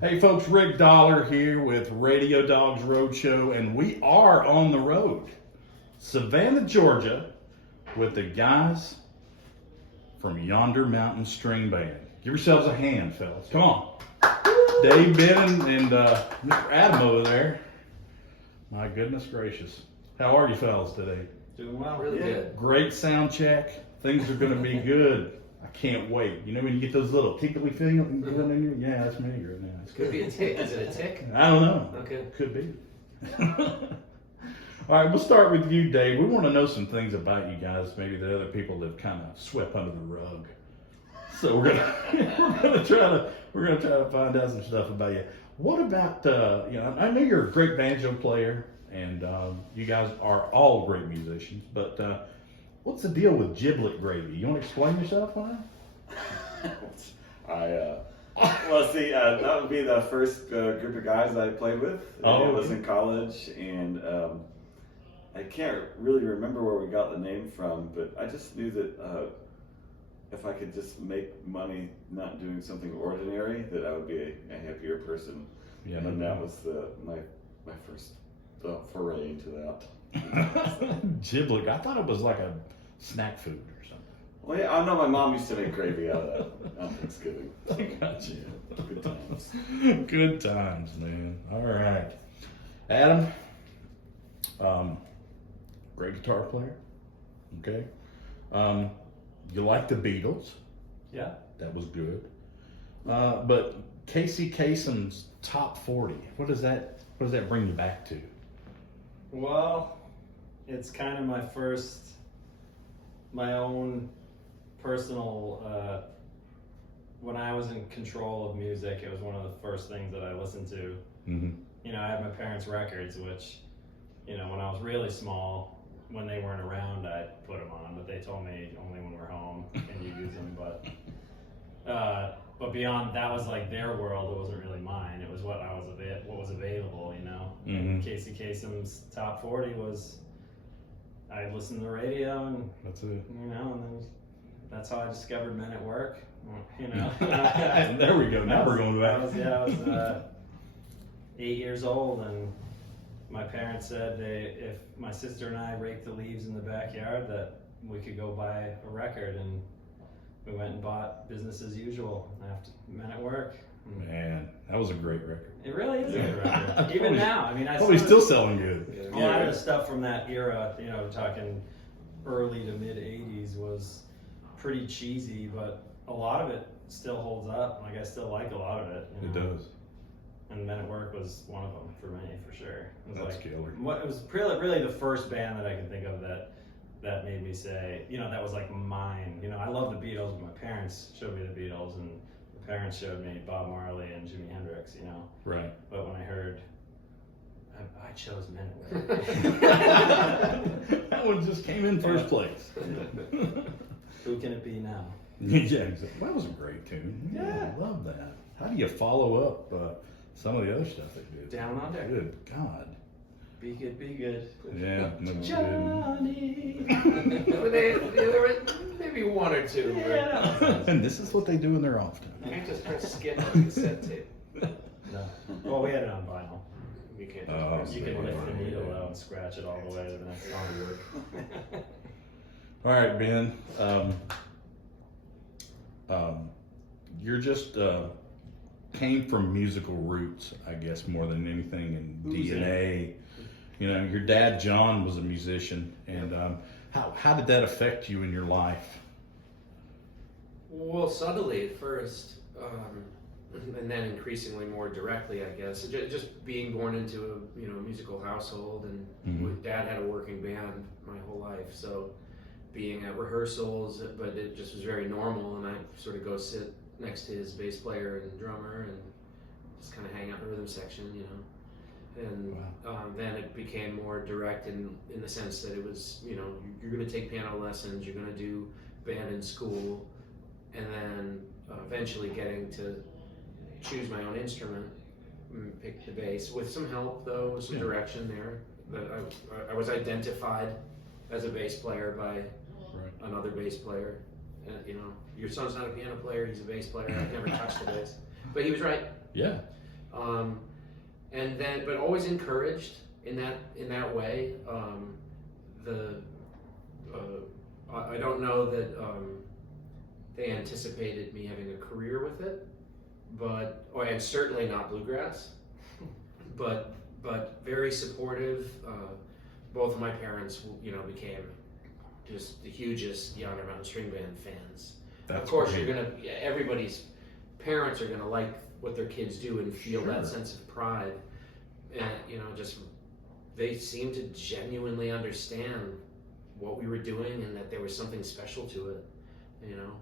Hey folks, Rick Dollar here with Radio Dogs Roadshow, and we are on the road. Savannah, Georgia, with the guys from Yonder Mountain String Band. Give yourselves a hand, fellas. Come on. Dave, Ben, and Mr. Adam over there. My goodness gracious. How are you fellas today? Doing well. Really good. Great sound check. Things are going to be good. I can't wait. You know when you get those little tickly feelings in you? Yeah, that's me right now. It's Could good. be a tick. Is it a tick? I don't know. Okay. Could be. All right, we'll start with you, Dave. We want to know some things about you guys, maybe that other people have kind of swept under the rug. So we're gonna try to find out some stuff about you. What about I know you're a great banjo player, and you guys are all great musicians, but what's the deal with giblet gravy? You want to explain yourself, huh? That would be the first group of guys I played with. I was in college, and I can't really remember where we got the name from, but I just knew that if I could just make money not doing something ordinary, that I would be a happier person. Yeah, and that was my first foray into that. Giblet. I thought it was like a snack food or something. Well, yeah, I know my mom used to make gravy out of that on Thanksgiving. I got you. Good times. Good times, man. All right. Adam, great guitar player. Okay. You like the Beatles. Yeah. That was good. But Casey Kasem's top 40, what does that bring you back to? Well, it's kind of my own personal, when I was in control of music, it was one of the first things that I listened to. Mm-hmm. You know, I had my parents' records, which, you know, when I was really small, when they weren't around, I'd put them on, but they told me only when we're home can you use them. But beyond that was like their world. It wasn't really mine. It was what was available, you know. Mm-hmm. Casey Kasem's top 40 was. I listened to the radio, and That's it. you know, and then that's how I discovered Men at Work. You know. There we go. Now we're going back. I was 8 years old, and my parents said if my sister and I raked the leaves in the backyard, that we could go buy a record, and we went and bought Business as Usual after Men at Work. Man, that was a great record. It really is a good record. Even now, I mean, Probably still selling good. a lot of the stuff from that era, you know, talking early to mid 80s, was pretty cheesy, but a lot of it still holds up. Like, I still like a lot of it. You It know? does. And Men at Work was one of them for me, for sure. It was That's like, killer. it was really the first band that I can think of that made me say, you know, that was like mine. You know, I love the Beatles, but my parents showed me the Beatles, and my parents showed me Bob Marley and Jimi Hendrix, you know. Right. But when I heard, I chose Men at Work. That one just came in first place. Who can it be now? Yeah, exactly. That was a great tune. Yeah, I love that. How do you follow up some of the other stuff they did? Down Under. Good God. Be good, be good. Yeah. No kidding. Johnny. There were maybe one or two. Yeah. And this is what they do in their off time. You can't just press skip on a cassette tape. No. Well, we had it on vinyl. You can't Oh, just press You skip can on lift the vinyl. needle out and scratch it all the way to the next song. All right, Ben. You're just came from musical roots, I guess, more than anything in DNA. You know, your dad John was a musician, and how did that affect you in your life? Well, subtly at first, and then increasingly more directly, I guess. Just being born into a musical household, and Mhm. Dad had a working band my whole life, so being at rehearsals, but it just was very normal, and I sort of go sit next to his bass player and drummer and just kind of hang out in the rhythm section, you know. And then it became more direct in the sense that it was, you know, you're going to take piano lessons, you're going to do band in school, and then eventually getting to choose my own instrument, pick the bass, with some help though, some direction there. But I was identified as a bass player by another bass player. You know, your son's not a piano player, he's a bass player. I've never touched the bass. But he was right. Yeah. And then, but always encouraged in that way. I don't know that they anticipated me having a career with it, and certainly not bluegrass, but very supportive. Both of my parents, became just the hugest Yonder Mountain String Band fans. That's of course, great. everybody's parents are gonna like what their kids do and feel Sure. that sense of pride, and they seem to genuinely understand what we were doing and that there was something special to it.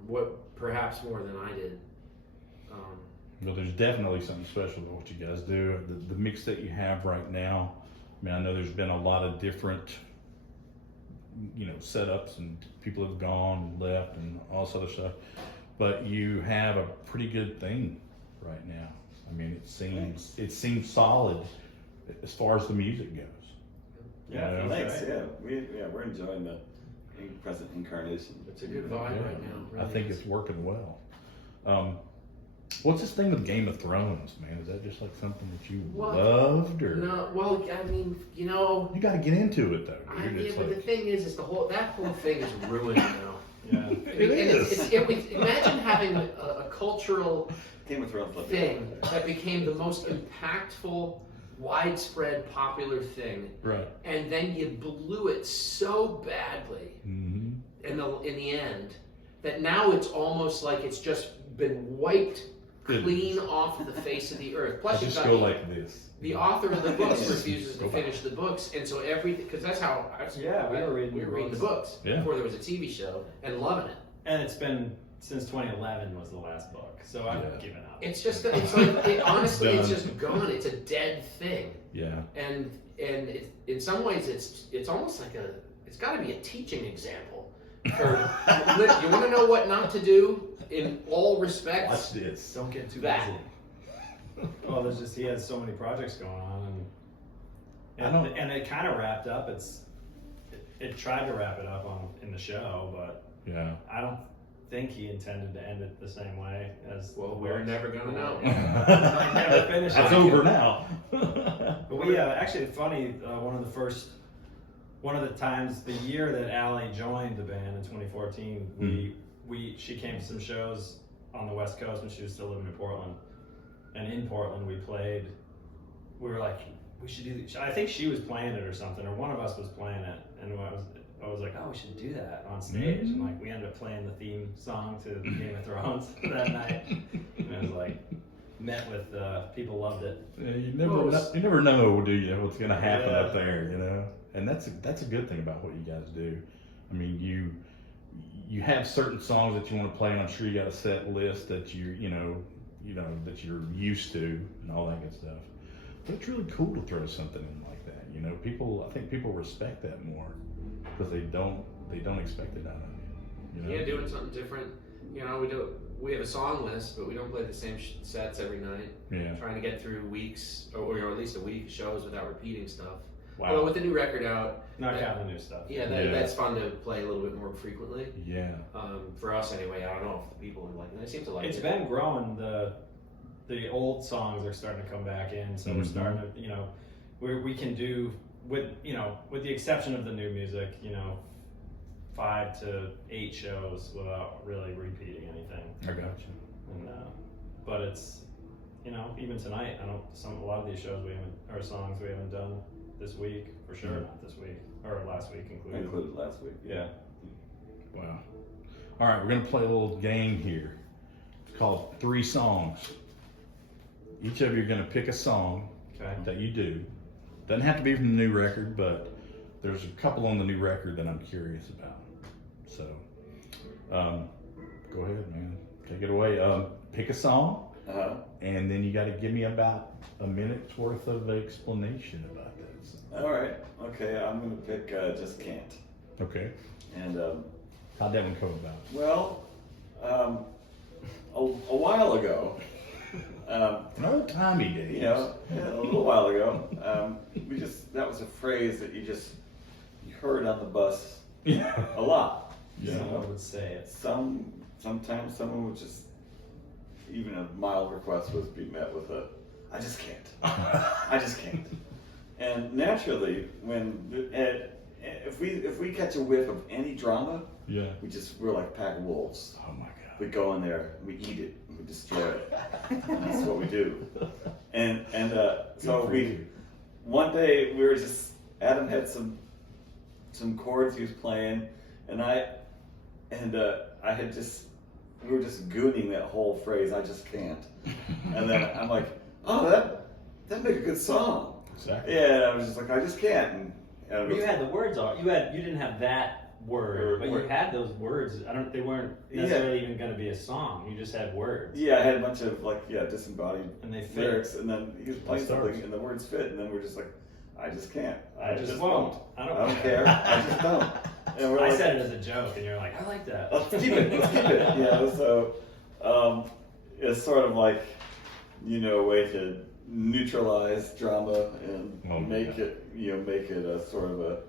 What perhaps more than I did. Well, there's definitely something special about what you guys do. The mix that you have right now, I mean, I know there's been a lot of different, setups, and people have gone and left and all this other stuff, but you have a pretty good thing right now. I mean, it seems solid as far as the music goes. Yeah, Thanks. Yeah, we're enjoying the present incarnation. It's a good vibe right now. I Really think is. it's working well. What's this thing with Game of Thrones, man? Is that just like something that you loved, or No, well, I mean, you got to get into it though? Dude. It's but the like, thing is that whole thing is ruined now. Yeah. It is. Imagine having a cultural Game of Thrones thing that became the most impactful, widespread, popular thing, right. and then you blew it so badly Mm-hmm. in the end that now it's almost like it's just been wiped clean off the face of the earth. Plus, you've Just got go like this. the author of the books Yes. refuses to finish the books, and so because that's how Yeah, we were reading the books Yeah. before there was a TV show and loving it. And it's been since 2011 was the last book, so I've Yeah. given up. It's just honestly, it's Done. just gone. It's a dead thing, Yeah. and in some ways, it's almost like it's got to be a teaching example. For, you want to know what not to do in all Watch respects? this. Don't get too That. busy. Well, he has so many projects going on, and it kind of wrapped up. It tried to wrap it up in the show, but Yeah. I don't think he intended to end it the same way as. Well, the we're books. never gonna know. I never finished That's it. over now. But we actually funny. One of the times, the year that Allie joined the band in 2014, she came to some shows on the West Coast when she was still living in Portland, and in Portland we were like, we should do. I think she was playing it or something, or one of us was playing it, and I was like, oh, we should do that on stage. And like we ended up playing the theme song to Game of Thrones that night, and it was like met with people loved it. Yeah, you never know, do you, what's going to happen up there, And that's a good thing about what you guys do. I mean, you have certain songs that you want to play, and I'm sure you got a set list that that you're used to and all that good stuff. But it's really cool to throw something in like that. I think people respect that more because they don't expect it out of you. Yeah, doing something different. We have a song list, but we don't play the same sets every night. Yeah. Trying to get through weeks or at least a week of shows without repeating stuff. Wow. Although with the new record out, Not counting the new stuff. that's fun to play a little bit more frequently. Yeah. For us anyway. I don't know if the people are like it. They seem to like it. It's been growing. The old songs are starting to come back in, so we're starting to, we can do with the exception of the new music, 5 to 8 shows without really repeating anything. I got you. And but it's even tonight, a lot of these shows songs we haven't done this week for sure. Not this week or last week included. last week. Yeah. Wow. All right, we're going to play a little game here. It's called 3 songs. Each of you are going to pick a song Okay. that you do. Doesn't have to be from the new record, but there's a couple on the new record that I'm curious about. So, go ahead, man. Take it away. Pick a song, and then you got to give me about a minute's worth of explanation about that song. All right. Okay, I'm going to pick Just Can't. Okay. And, How'd that one come about? well, a while ago, An old timey days. a little while ago, that was a phrase that you heard on the bus Yeah. a lot. Yeah. Someone would say it. Sometimes someone would just, even a mild request would be met with a I just can't. I just can't. And naturally, if we catch a whiff of any drama, we're like a pack of wolves. Oh my God. We go in there, we eat it, we destroy it. And that's what we do. And so one day we were just, Adam had some chords he was playing, and we were just gooning that whole phrase, I just can't. And then I'm like, oh, that'd make a good song. Exactly. Yeah, and I was just like, I just can't. But you had the words all. You didn't have that word, but you had those words. They weren't necessarily even going to be a song. You just had words. Yeah, I had a bunch of disembodied and they fit. lyrics, and then he was playing something, and the words fit, and then we're just like, I just can't. I just won't. I don't care. I just don't. And we're said it as a joke, and you're like, I like that. Let's keep it. Yeah. So it's sort of like, a way to neutralize drama and make it a sort of a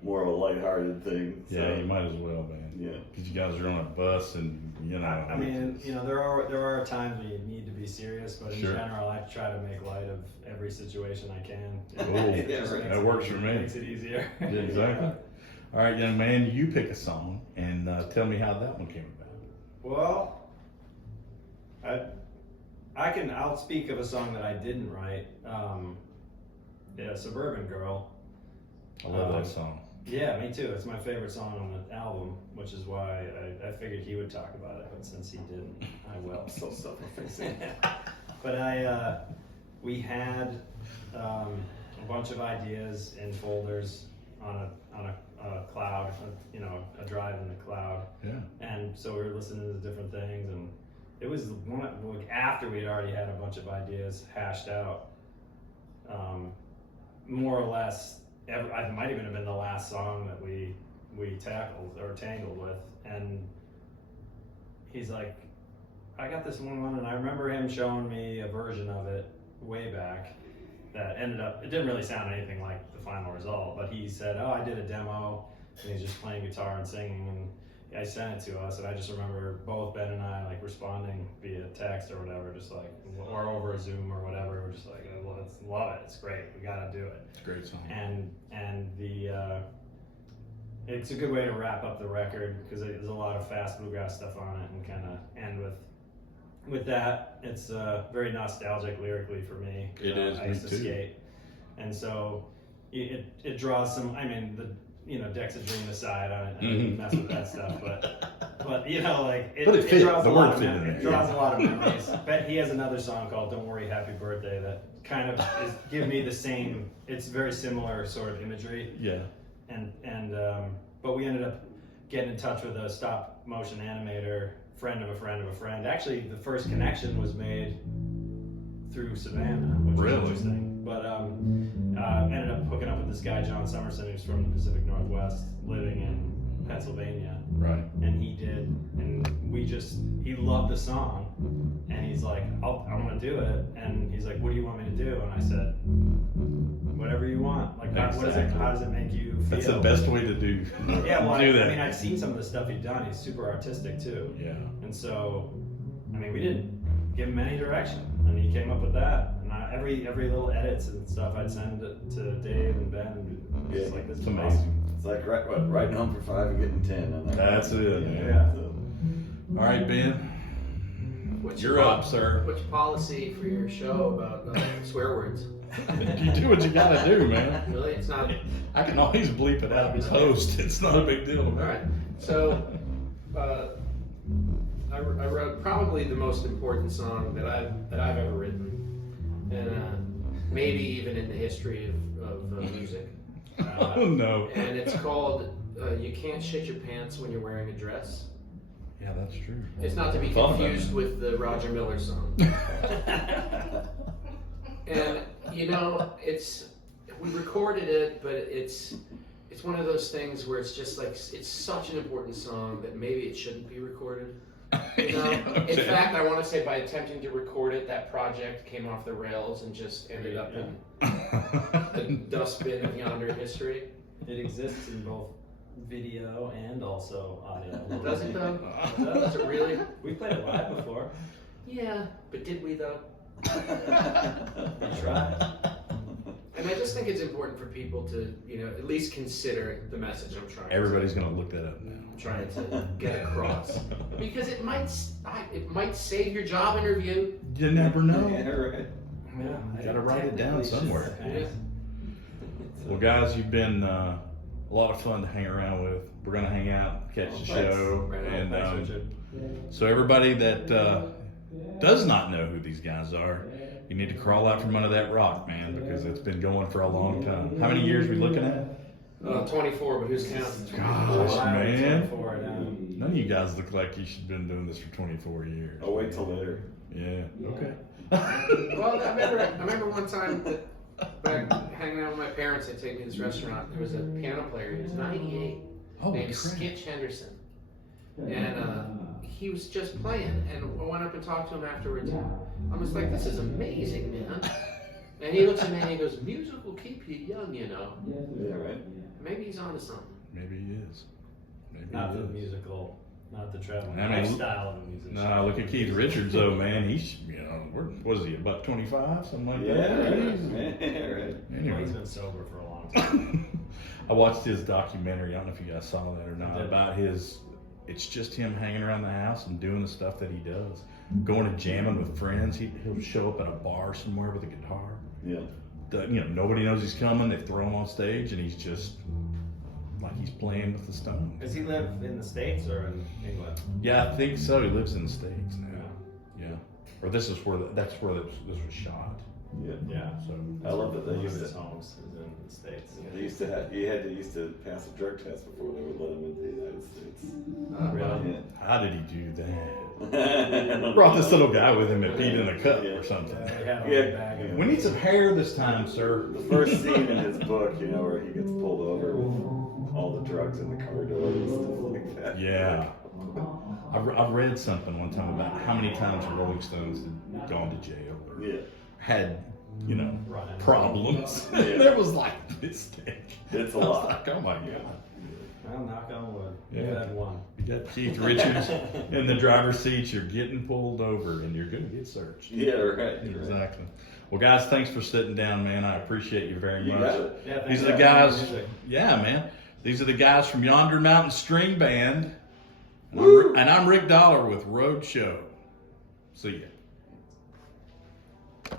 more of a lighthearted thing. So, yeah, you might as well, man. Yeah, because you guys are on a bus, and I mean, there are times when you need to be serious, but in general, I try to make light of every situation I can. That works for me. Makes it easier. Yeah, exactly. All right, young man, you pick a song and tell me how that one came about. Well, I'll speak of a song that I didn't write. Suburban Girl. I love that song. Yeah, me too. It's my favorite song on the album, which is why I figured he would talk about it, but since he didn't, I will. I'm so self-effacing. But we had a bunch of ideas in folders on a cloud, a drive in the cloud. Yeah. And so we were listening to different things, and it was after we'd already had a bunch of ideas hashed out. More or less, it might even have been the last song that we tackled or tangled with, and he's like, I got this one, and I remember him showing me a version of it way back that ended up, it didn't really sound anything like the final result, but he said, oh, I did a demo, and he's just playing guitar and singing, and I sent it to us, and I just remember both Ben and I responding via text or whatever, just or over a Zoom or whatever. We're just like, oh, let's love it. It's great. We gotta do it. It's a great song. And it's a good way to wrap up the record because there's a lot of fast bluegrass stuff on it, and kind of end with that. It's very nostalgic lyrically for me. It is. I used to too. skate, and so it draws some. I mean Deck's a dream aside, I didn't mess with that stuff, but it draws a lot of memories. It draws a lot of memories. Bet he has another song called "Don't Worry, Happy Birthday" that kind of give me the same. It's very similar sort of imagery. Yeah. But we ended up getting in touch with a stop motion animator, friend of a friend of a friend. Actually, the first connection was made through Savannah, which was interesting. But ended up hooking up with this guy, John Somerson, who's from the Pacific Northwest, living in Pennsylvania. Right. And he loved the song, and he's like, I'm gonna do it. And he's like, what do you want me to do? And I said, whatever you want. Like, how does it make you feel? That's the best way to do. Yeah, well, do that. I mean, I've seen some of the stuff he'd done. He's super artistic too. Yeah. And so, I mean, we didn't give him any direction, and he came up with that. And every little edits and stuff, I'd send it to Dave and Ben, and it's like, this is amazing. awesome. It's like writing home for 5 and getting 10. And That's it. Yeah. So. All right, Ben. You're up, sir. What's your policy for your show about swear words? You do what you gotta do, man. Really? It's not. I can always bleep it out as host. It's not a big deal. All right. So, I wrote probably the most important song that I've ever written, and maybe even in the history of music. Oh no. And it's called "You Can't Shit Your Pants When You're Wearing a Dress." Yeah, that's true. It's not to be confused with the Roger Miller song. And we recorded it, but it's one of those things where it's just like, it's such an important song that maybe it shouldn't be recorded. In fact, I want to say by attempting to record it, that project came off the rails and just ended up in the dustbin of Yonder history. It exists in both video and also audio. Does it though? Does it really? We played it live before. Yeah, but did we though? We try. And I just think it's important for people to, at least consider the message I'm trying. Everybody's going to look that up now. Trying to get across, because it might save your job interview. You never know. Yeah, right. Yeah, You got to write it down somewhere. Yeah. Well, guys, you've been a lot of fun to hang around with. We're going to hang out, catch the show. Right on. And Thanks, Richard. so everybody that does not know who these guys are, you need to crawl out from under that rock, man, because it's been going for a long time. How many years are we looking at? 24, but who's counting? Gosh, man. 24 now. None of you guys look like you should have been doing this for 24 years. I'll wait till later. Yeah, okay. Well, I remember one time back hanging out with my parents. They take me to this restaurant. There was a piano player. He was 98, Holy named crap. Skitch Henderson, and he was just playing. And I went up and talked to him afterwards. I was like, "This is amazing, man." And he looks at me and he goes, "Music will keep you young, you know." Yeah, right. Maybe he's onto something. Maybe he is. Maybe Not he the is. musical, not the traveling I mean, lifestyle of a musician. No, look at Keith Richards, though, man. He's, what is he, about 25, something like Yeah, that? right. Yeah, right. Well, Anyway. he's been sober for a long time. I watched his documentary. I don't know if you guys saw that or I not. did. About it's just him hanging around the house and doing the stuff that he does. Going to jamming with friends. He'll show up at a bar somewhere with a guitar. Yeah. Nobody knows he's coming. They throw him on stage, and he's just like he's playing with the Stones. Does he live in the States or in England? Yeah, I think so. He lives in the States now. Yeah. Or this was shot. Yeah. Yeah. So I love that they One of used his to. homes is in the States. They used to have. You used to pass a drug test before they would let him into the United States. Really? Yeah. how did he do that? Brought this little guy with him and peed in a cup or something. Yeah. Yeah. We need some hair this time, sir. The first scene in his book, where he gets pulled over with all the drugs in the car door and stuff like that. Yeah. I read something one time about how many times the Rolling Stones had gone to jail or Yeah. had, Running. problems. Yeah. There was like a mistake. It's a I was lot. like, oh my God. Well, knock on wood. Yeah. We've had one. You got Keith Richards in the driver's seat, you're getting pulled over and you're going to get searched. Yeah, right. Exactly. Well, guys, thanks for sitting down, man. I appreciate you very You much. got it. Yeah, thanks These are for the having guys. me, music. Yeah, man. These are the guys from Yonder Mountain String Band. Woo! And I'm Rick Dollar with Road Show. See ya.